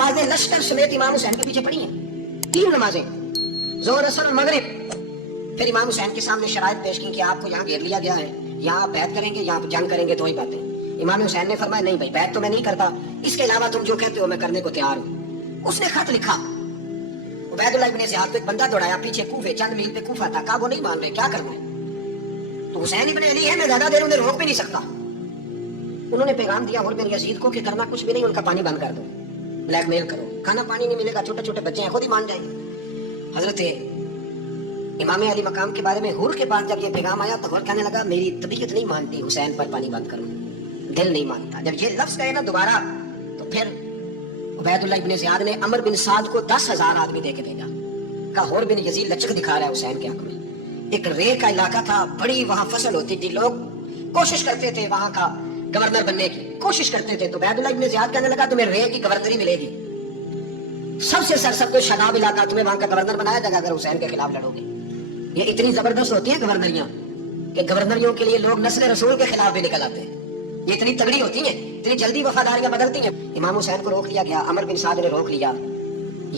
नमाजें लश्कर समेत इमाम हुसैन के पीछे पड़ी हैं, 3 नमाजें, जोहर असर और मगरिब। फिर इमाम हुसैन के सामने शराइत पेश की कि आपको यहाँ घेर लिया गया है, यहाँ आप बैत करेंगे, यहाँ आप जंग करेंगे, 2 ही बातें। इमाम हुसैन ने फरमाया नहीं भाई, बैत तो मैं नहीं करता, इसके अलावा तुम जो कहते हो मैं करने को तैयार हूँ। उसने खत लिखा, उबैदुल्लाह इब्न ज़ियाद को एक बंदा दौड़ाया पीछे, कूफे चंद मील पे कूफा था, कहा वो नहीं मान रहे, क्या करना है? तो हुसैन इब्न अली है, मैं ज्यादा देर उन्हें रोक भी नहीं सकता। उन्होंने पैगाम दिया उमर बिन यजीद को कि करना कुछ भी नहीं, उनका पानी बंद कर दो, ब्लैकमेल करो, खाना पानी नहीं मिलेगा, छोटे छोटे बच्चे हैं, खुद ही मान जाएंगे। हजरत इमाम अली मकाम के बारे में हुर के पास जब ये पैगाम आया तो हुर कहने लगा मेरी तबीयत नहीं मानती हुसैन पर पानी बंद करूं, दिल नहीं मानता। जब ये लफ्ज कहे ना दोबारा, तो फिर उबैदुल्लाह इब्न ज़ियाद ने अमर बिन साद को 10,000 आदमी दे के भेजा, कहा हुर बिन यजीद लचक दिखा रहा है हुसैन के हक में। एक रेत का इलाका था, बड़ी वहां फसल होती थी, लोग कोशिश करते थे वहां का गवर्नर बनने की कोशिश करते थे। तो उबैदुल्लाह इब्न ज़ियाद कहने लगा तुम्हें रे की गवर्नरी मिलेगी, सबसे सरसब्ज़ कोई शदाब इलाका, तुम्हें वहां का गवर्नर बनाया जाएगा अगर हुसैन के खिलाफ लड़ोगे। ये इतनी जबरदस्त होती है गवर्नरियां कि गवर्नरियों के लिए लोग नस्ल रसूल के खिलाफ भी निकल आते हैं, ये इतनी तगड़ी होती है, इतनी जल्दी वफादारियां बदलती हैं। इमाम हुसैन को रोक लिया गया, अमर बिन साद ने रोक लिया,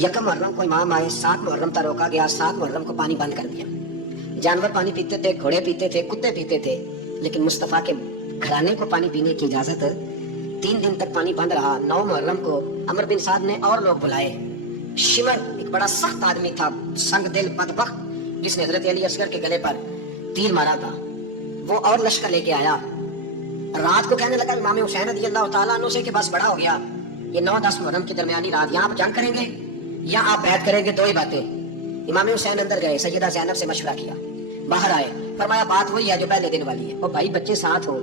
1 मुहर्रम को इमाम आए, 7 मुहर्रम तक रोका गया, 7 मुहर्रम को पानी बंद कर दिया। जानवर पानी पीते थे, घोड़े पीते थे, कुत्ते पीते थे, लेकिन मुस्तफा के घराने को पानी पीने की इजाजत 3 दिन तक पानी बंद रहा। 9 मुहर्रम को अमर बिन साद ने और लोग बुलाए। शिमर एक बड़ा सख्त आदमी था, संग दिल बदबख्त, जिसने हजरत अली असगर के गले पर तीर मारा था, वो और लश्कर लेके आया। रात को कहने लगा इमाम हुसैन रज़ी अल्लाह तआला अन्हु से कि बस बड़ा हो गया, ये 9-10 मुहर्रम की दरमियानी रात, यहाँ आप जंग करेंगे या आप बैत करेंगे, 2 ही बातें। इमाम हुसैन अंदर गए, सैयदा ज़ैनब से मशवरा किया, बाहर आए, फरमाया बात वही है जो पहले दिन वाली है। ओ भाई बच्चे साथ हो,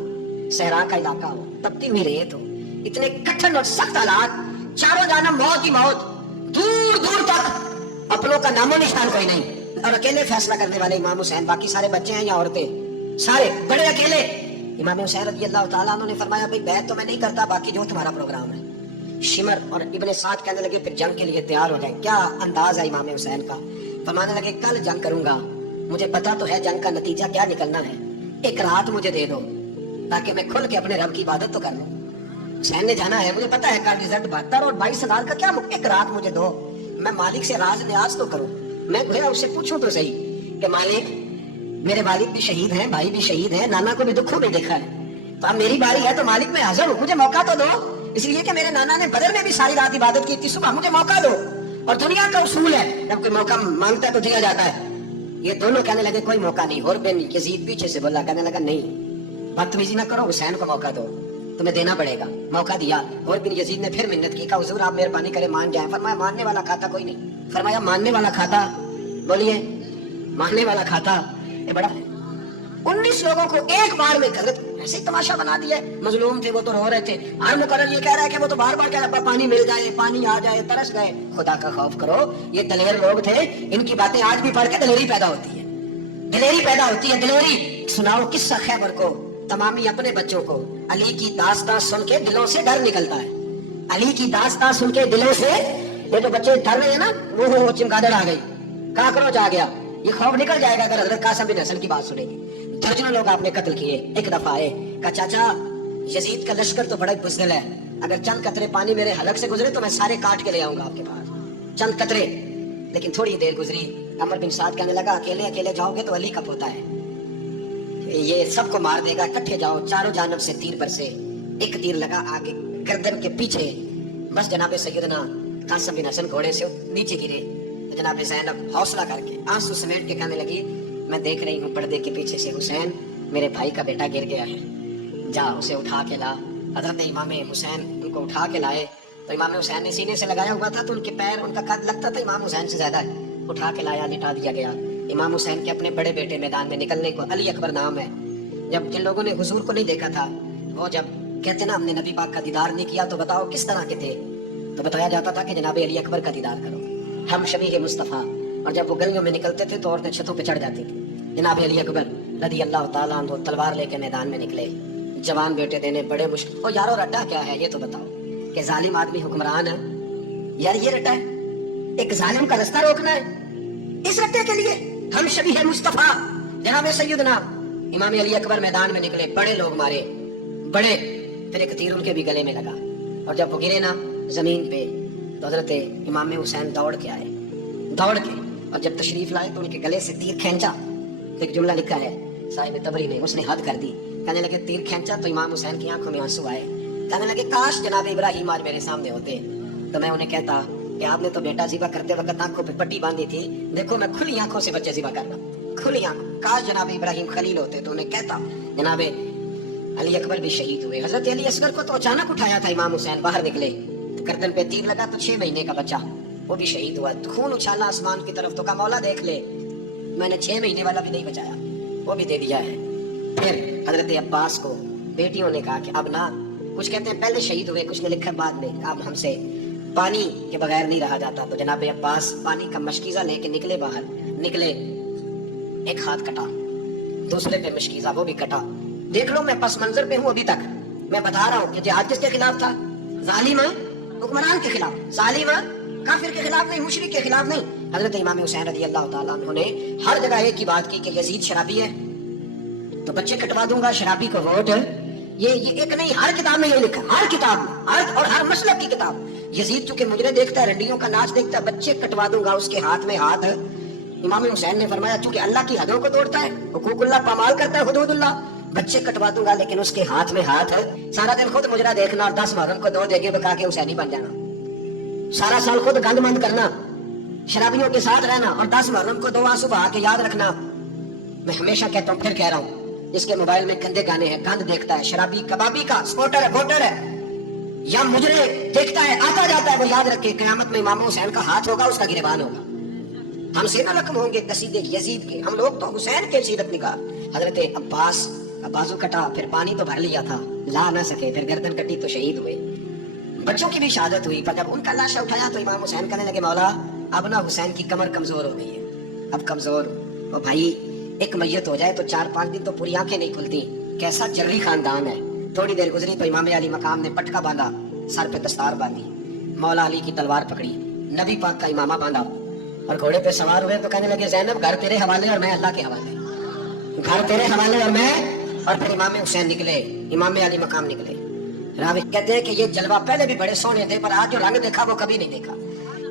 सहरा का इलाका हो, तपती हुई रेत हो, इतने कठिन और सख्त हालात, चारों जानब मौत ही मौत, दूर दूर तक अपनों का नामो निशान कोई नहीं, और अकेले फैसला करने वाले इमाम हुसैन, बाकी सारे बच्चे हैं या औरतें, सारे बड़े अकेले। इमाम हुसैन रज़ी अल्लाह तआला अन्हु ने फरमाया भाई बैत तो मैं नहीं करता, बाकी जो तुम्हारा प्रोग्राम है। शिमर और इब्ने साद कहने लगे फिर जंग के लिए तैयार हो जाए। क्या अंदाज है इमाम हुसैन का, फरमाने लगे कल जंग करूंगा, मुझे पता तो है जंग का नतीजा क्या निकलना है, 1 रात मुझे दे दो ताकि मैं खुल के अपने रब की इबादत तो कर लूं। हुसैन ने जाना है, मुझे पता है कल रिजल्ट 72 और 22,000 का क्या, 1 रात मुझे दो, मैं मालिक से राज न्याज तो करूं, मैं भैया उससे पूछूं तो सही कि मालिक मेरे वालिद भी शहीद हैं, भाई भी शहीद हैं, नाना को भी दुखों में देखा है, तो अब मेरी बारी है तो मालिक मैं हाजिर हूं, मुझे मौका तो दो, इसलिए कि मेरे नाना ने बदर में भी सारी रात इबादत की थी, सुबह मुझे मौका दो। और दुनिया का उसूल है जब कोई मौका मांगता है तो दिया जाता है। ये दोनों कहने लगे कोई मौका नहीं। हुर बिन यजीद पीछे से बोला, कहने लगा नहीं बदतमीजी ना करो, हुसैन को मौका दो, तुम्हें देना पड़ेगा। मौका दिया। हुर बिन यजीद ने फिर मिन्नत की, कहा हुजूर आप मेहरबानी करें मान जाए। फरमाया मानने वाला खाता कोई नहीं। फरमाया मानने वाला खाता, बोलिए मानने वाला खाता। ये बड़ा 19 लोगों को एक बार में गलत ऐसे ही तमाशा बना दिया। मजलूम थे वो तो रो रहे थे, हर मुकर्रर ये कह रहा है कि वो तो बार बार कह रहा है पानी मिल जाए, पानी आ जाए, तरस गए। खुदा का खौफ करो, ये दलेर लोग थे, इनकी बातें आज भी पढ़ के दलेरी पैदा होती है, दिलेरी पैदा होती है, दिलेरी। सुनाओ किस्सा खैबर को, तमामी अपने बच्चों को। अली की दास्तां सुन के दिलों से डर निकलता है, अली की दास्तां सुन के दिलों से। ये जो बच्चे डर रहे हैं ना, वो चिमगादड़ आ गई, काकरोच आ गया, ये खौफ निकल जाएगा अगर हजरत कासिम बिन हसन की बात सुनेगी। दर्जनों लोग आपने कत्ल किए। एक दफा आए, कहा चाचा यजीद का लश्कर तो बड़ा बुज़दिल है, अगर चंद कतरे पानी मेरे हलक से गुजरे तो मैं सारे काट के ले आऊंगा आपके पास, चंद कतरे। लेकिन थोड़ी देर गुजरी, अमर बिन साद कहने लगा अकेले अकेले जाओगे तो अली का पोता है, ये सबको मार देगा, इकट्ठे जाओ। चारों जानब से तीर बरसे, एक तीर लगा आगे गर्दन के पीछे, बस जनाब सैयदना कासिम बिन हसन घोड़े से नीचे गिरे। तो जनाब ज़ैनब हौसला करके आंसू समेट के कहने लगी मैं देख रही हूँ पर्दे के पीछे से हुसैन मेरे भाई का बेटा गिर गया है, जा उसे उठा के ला। हजरत इमाम हुसैन उनको उठा के लाए, तो इमाम हुसैन ने सीने से लगाया हुआ था तो उनके पैर, उनका कद लगता था इमाम हुसैन से ज्यादा है। उठा के लाया, लिटा दिया गया। इमाम हुसैन के अपने बड़े बेटे मैदान में निकलने को, अली अकबर नाम है। जब जिन लोगों ने हुजूर को नहीं देखा था, वो जब कहते ना हमने नबी पाक का दीदार नहीं किया, तो बताओ किस तरह के थे, तो बताया जाता था कि जनाब अली अकबर का दीदार करो, हम शबीह मुस्तफ़ा। और जब वो गलियों में निकलते थे तो औरतें छतों पे चढ़ जाती थी। जनाब अली अकबर रज़ी अल्लाह तआला अन्हु तलवार लेके मैदान में निकले, जवान बेटे देने बड़े मुश्किल। और यारो रट्टा क्या है ये तो बताओ, कि जालिम आदमी हुक्मरान है यार, ये रट्टा है, एक जालिम का रास्ता रोकना है, इस रट्टे के लिए हम शबीह मुस्तफ़ा जनाब सैयदना इमाम अली अकबर मैदान में निकले, बड़े लोग मारे, बड़े। फिर एक तीर उनके भी गले में लगा, और जब वो गिरे ना जमीन पे, तो हजरत इमाम हुसैन दौड़ के आए, दौड़ के, और जब तशरीफ लाए तो उनके गले से तीर खींचा। तो एक जुमला लिखा है साहिब तबरी ने, उसने हद कर दी। कहने लगे तीर खींचा तो इमाम हुसैन की आंखों में आंसू आए। कहने लगे काश जनाब इब्राहिम आज मेरे सामने होते तो मैं उन्हें कहता कि आपने तो बेटा ज़िबा करते वक्त आंखों पे पट्टी बांधी थी, देखो मैं खुली आंखों से बच्चे ज़िबा करना, खुली आंखों। काश जनाब इब्राहिम खलील होते तो उन्हें कहता। जनाब अली अकबर भी शहीद हुए। हजरत अली असगर को तो अचानक उठाया था इमाम हुसैन, बाहर निकले तो गर्दन पे तीर लगा तो 6 महीने का बच्चा वो भी शहीद हुआ। खून उछाला आसमान की तरफ तो कहा मौला देख ले, मैंने 6 महीने वाला भी नहीं बचाया, वो भी दे दिया है। फिर हजरत अब्बास को बेटियों ने कहा कि अब ना, कुछ कहते हैं पहले शहीद हुए, कुछ ने लिखा बाद में, अब हमसे पानी के बगैर नहीं रहा जाता। तो जनाब अब्बास पानी का मशकीजा लेके निकले बाहर, निकले, एक हाथ कटा, दूसरे पे मशकीजा वो भी कटा। देख लो मैं पस मंजर पे हूँ अभी तक, मैं बता रहा हूँ कि जिहाद किसके खिलाफ था? जालिम हुक्मरान के खिलाफ, जालिम काफिर के खिलाफ नहीं, मुशरिक के खिलाफ नहीं। हजरत इमाम हुसैन रज़ी अल्लाह ताला अन्हु ने हर जगह एक ही बात की कि यजीद शराबी है तो बच्चे कटवा दूंगा, शराबी को वोट। ये एक नहीं, हर किताब में ये लिखा, हर किताब में, हर और हर मसलब की किताब। यजीद चूंकि मुजरे देखता है, रंडियों का नाच देखता है, बच्चे कटवा दूंगा, उसके हाथ में हाथ है। इमाम हुसैन ने फरमाया चूंकि अल्लाह की हदों को तोड़ता है, हुकूकुल्लाह पामाल करता है, हुदूदुल्लाह, बच्चे कटवा दूंगा लेकिन उसके हाथ में हाथ है। सारा दिन खुद मुजरा देखना और 10 मुहर्रम को 2 देगे बका के हुसैनी बन जाना, सारा साल खुद गंद मंद करना, शराबियों के साथ रहना और 10 मुहर्रम को 2 आंसू बहा के याद रखना। मैं हमेशा कहता हूँ, फिर कह रहा हूँ, जिसके मोबाइल में गंदे गाने हैं, गंद देखता है, शराबी कबाबी का स्पोर्टर है, वोटर है, या मुजरे देखता है, आता जाता है, वो याद रखे क़यामत में इमाम हुसैन का हाथ होगा, उसका गिरबान होगा। हमसे ना रकम होंगे कसीदे यजीद के, हम लोग तो हुसैन के सीरत निकाल। हजरत अब्बास का बाजू कटा, फिर पानी तो भर लिया था, ला ना सके, फिर गर्दन कटी तो शहीद हुए। बच्चों की भी शहादत हुई, पर जब उनका लाशा उठाया तो इमाम हुसैन कहने लगे मौला अब ना हुसैन की कमर कमजोर हो गई है, अब कमजोर। तो भाई एक मैयत हो जाए तो 4-5 दिन तो पूरी आंखें नहीं खुलती, कैसा जर्री खानदान है। थोड़ी देर गुजरी तो इमाम अली मकाम ने पटका बांधा, सर पे दस्तार बांधी, मौला अली की तलवार पकड़ी, नबी पाक का इमामा बांधा और घोड़े पे सवार हुए। तो कहने लगे ज़ैनब घर तेरे हवाले और मैं अल्लाह के हवाले, घर तेरे हवाले और मैं। और फिर इमाम हुसैन निकले, इमाम अली मकाम निकले। रावी कहते हैं कि ये जलवा पहले भी बड़े सोने थे, पर आज जो रंग देखा वो कभी नहीं देखा।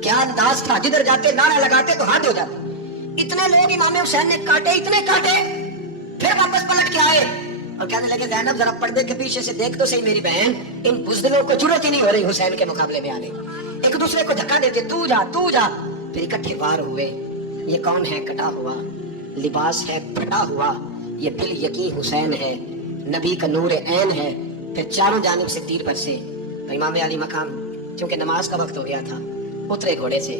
क्या अंदाज था, जिधर जाते नारा लगाते तो हाथ हो जाते। इतने लोग इमाम हुसैन ने काटे, इतने काटे, फिर वापस पलट के आए और कहने लगे ज़ैनब जरा पर्दे के पीछे से देख तो सही मेरी बहन, इन बुज़दिलों को जुर्रत ही नहीं हो रही हुसैन के मुकाबले में आने, एक दूसरे को धक्का देते, तू जा तू जा। फिर इकट्ठे वार हुए। ये कौन है? कटा हुआ, लिबास है फटा हुआ, ये बिल यकीन हुसैन है, नबी का नूर ऐन है। फिर चारों जानिब से तीर बरसे। तो इमाम अली मकाम क्योंकि नमाज का वक्त हो गया था, उतरे घोड़े से,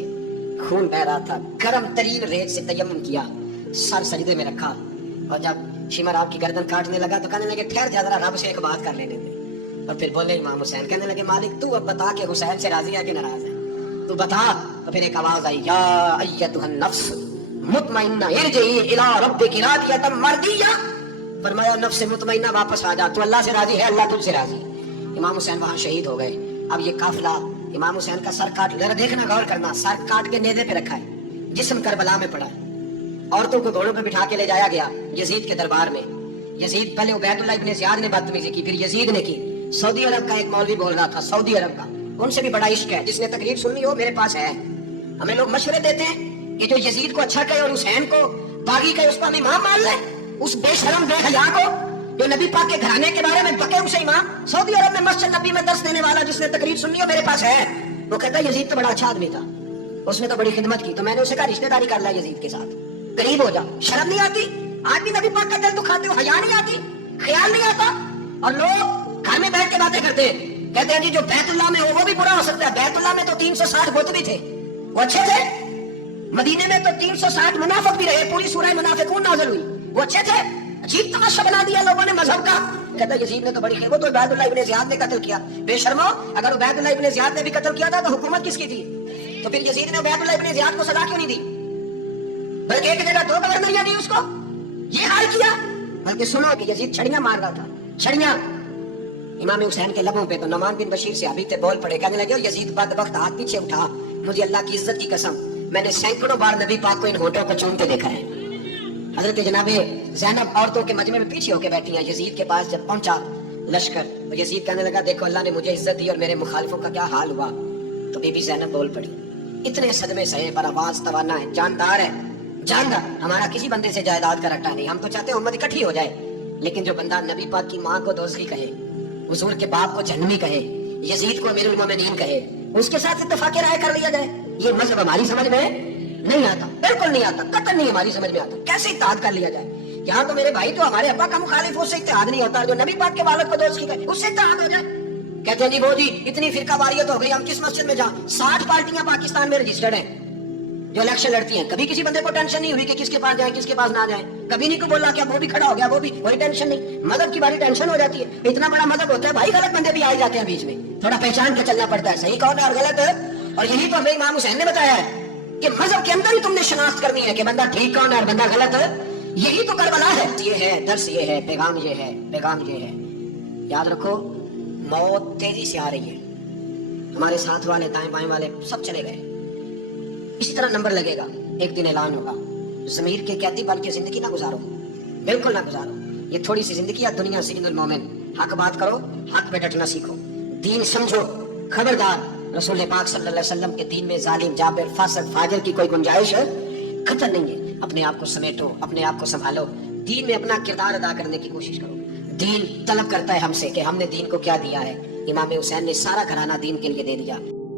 खून बह रहा था, गर्म तरीन रेत से तयम्मुम किया, सर सजदे में रखा और जब शिमर आपकी गर्दन काटने लगा तो कहने लगे ठहर जा, जरा रब से एक बात कर लेने दे। और फिर बोले इमाम हुसैन, कहने लगे मालिक तू अब बता के हुसैन से राजी है कि नाराज है, तू बता। तो फिर एक आवाज आई, या अय्यतुहन नफ्स मुतमइन्ना इरजिई इला रब्बिकी रादियतम मर्दिया। फरमाया नफ्स मुतमइन्ना वापस आ जा, तू अल्लाह से राजी है, अल्लाह तुझसे राजी। इमाम हुसैन वहां शहीद हो गए। अब ये काफिला इमाम हुसैन का सर काट, जरा देखना गौर करना, सर काट के नेज़े पे रखा है, जिस्म करबला में पड़ा है। औरतों को घोड़ों पे बिठा के ले जाया गया यजीद के दरबार में। यजीद पहले उबैदुल्लाह इब्ने ज़ियाद ने बदतमीजी की, फिर यजीद ने की। सऊदी अरब का एक मौलवी बोल रहा था, सऊदी अरब का, उनसे भी बड़ा इश्क है, जिसने तकरीर सुननी हो मेरे पास है। हमें लोग मशवरे देते हैं कि जो यजीद को अच्छा कहे और हुसैन को बागी कहे उसको हम इमाम मान ले। उस बेशरम बेहया को जो नबी पाक के घराने के बारे में बके उसे इमाम। सऊदी अरब में मस्जिद नबी में दर्स देने वाला जिसने तकरीर सुननी हो मेरे पास है। वो कहता है यजीद तो बड़ा अच्छा आदमी था, उसने तो बड़ी खिदमत की, तो मैंने उसे कहा रिश्तेदारी कर लिया यजीद के साथ, करीब हो जा। शर्म नहीं आती? आज भी नबी पाक का दिल दुखाते हो, हया नहीं आती, ख्याल नहीं आता? और लोग घर में बैठ के बातें करते हैं, कहते हैं जी जो बैतुल्लाह में हो वो भी बुरा हो सकता है। बैतुल्लाह में तो 360 बुत भी थे, वो अच्छे थे। मदीने में तो 360 मुनाफिक भी रहे, पूरी सूरह मुनाफिकून नाज़िल हुई, वो अच्छे थे। अजीब तमाशा बना दिया लोगों ने मजहब का। कहता यजीद ने तो बड़ी वो तो उबैदुल्लाह इब्ने ज़ियाद ने कत्ल किया। बेशर्मो, अगर उबैदुल्लाह इब्ने ज़ियाद ने भी कत्ल किया था तो हुकूमत किसकी थी? तो फिर यजीद ने उबैदुल्लाह इब्ने ज़ियाद को सजा क्यों नहीं दी, बल्कि एक जगह 2 गवर्नरियां दी उसको? ये हाल किया। बल्कि सुनो कि यजीद छड़ियां मार रहा था, छड़ियां। इमाम हुसैन के लबों पे तो नमान बिन बशीर से अभी बोल पड़े, कहने लगे यजीद बदबख्त हाथ पीछे उठा, मुझे अल्लाह की इज्जत की कसम मैंने सैकड़ों बार नबी पाक को इन होठों को चूमते देखा है। हजरत जनाबे ज़ैनब औरतों के मजमे में पीछे होकर बैठी हैं। यजीद के पास जब पहुंचा लश्कर, तो यजीद कहने लगा देखो अल्लाह ने मुझे इज्जत दी और मेरे मुखालिफों का क्या हाल हुआ। تو بی بی زینب بول پڑی، اتنے صدمے سہے پر آواز توانا ہے، جاندار ہے، جاندار، ہمارا کسی بندے سے جائیداد کا رٹا نہیں، ہم تو چاہتے ہیں امت اکٹھی ہو جائے، لیکن جو بندہ نبی پاک کی ماں کو دوزخی کہے، حضور کے باپ کو جہنمی کہے، یزید کو امیر المومنین کہے، اس کے ساتھ اتفاق رائے کر لیا جائے، یہ مذہب ہماری سمجھ میں نہیں آتا، بالکل نہیں آتا، قطعا نہیں ہماری سمجھ میں آتا، کیسے اتحاد کر لیا جائے؟ یہاں تو میرے بھائی تو ہمارے ابا کا مخالف، اس سے اتحاد نہیں ہوتا، جو نبی پاک کے والد کو دوزخی کہے اس سے اتحاد ہو جائے۔ کہتے ہیں جی وہ جی اتنی فرقہ واریت ہو گئی، ہم کس مسجد میں جائیں؟ 60 پارٹیاں پاکستان میں رجسٹرڈ ہیں جو الیکشن لڑتی ہیں، کبھی کسی بندے کو ٹینشن نہیں ہوئی کہ کس کے پاس جائیں کس کے پاس نہ جائیں، کبھی نہیں کو بولا کہ وہ بھی کھڑا ہو گیا، وہ بھی، کوئی ٹینشن نہیں۔ مذہب کی باری ٹینشن ہو جاتی ہے، اتنا بڑا مذہب ہوتا ہے بھائی، غلط بندے بھی آ جاتے ہیں بیچ میں، تھوڑا پہچان کے چلنا پڑتا ہے، صحیح کون ہے اور غلط ہے۔ اور یہی تو ہمیں امام حسین نے بتایا ہے کہ مذہب کے اندر ہی تم نے شناخت کرنی ہے کہ بندہ ٹھیک کون ہے اور بندہ غلط ہے، یہی تو کربلا ہے۔ یہ ہے درس، یہ ہے پیغام، یہ ہے پیغام، یہ ہے، یاد رکھو موت تیزی سے آ رہی ہے، ہمارے ساتھ والے دائیں بائیں والے سب چلے گئے، اسی طرح نمبر لگے گا، ایک دن اعلان ہوگا، ضمیر کے قیدی بن کے زندگی نہ گزارو، بالکل نہ گزارو، یہ تھوڑی سی زندگی ہے دنیا سجن المومن، حق بات کرو، حق پہ ڈٹنا سیکھو، دین سمجھو، خبردار رسول پاک صلی اللہ علیہ وسلم کے دین میں ظالم، جابر، فاسق، فاجر کی کوئی گنجائش ہے قطعا نہیں ہے۔ اپنے آپ کو سمیٹو، اپنے آپ کو سنبھالو، دین میں اپنا کردار ادا کرنے کی کوشش کرو۔ دین طلب کرتا ہے ہم سے کہ ہم نے دین کو کیا دیا ہے، امام حسین نے سارا گھرانہ دین کے لیے دے دیا۔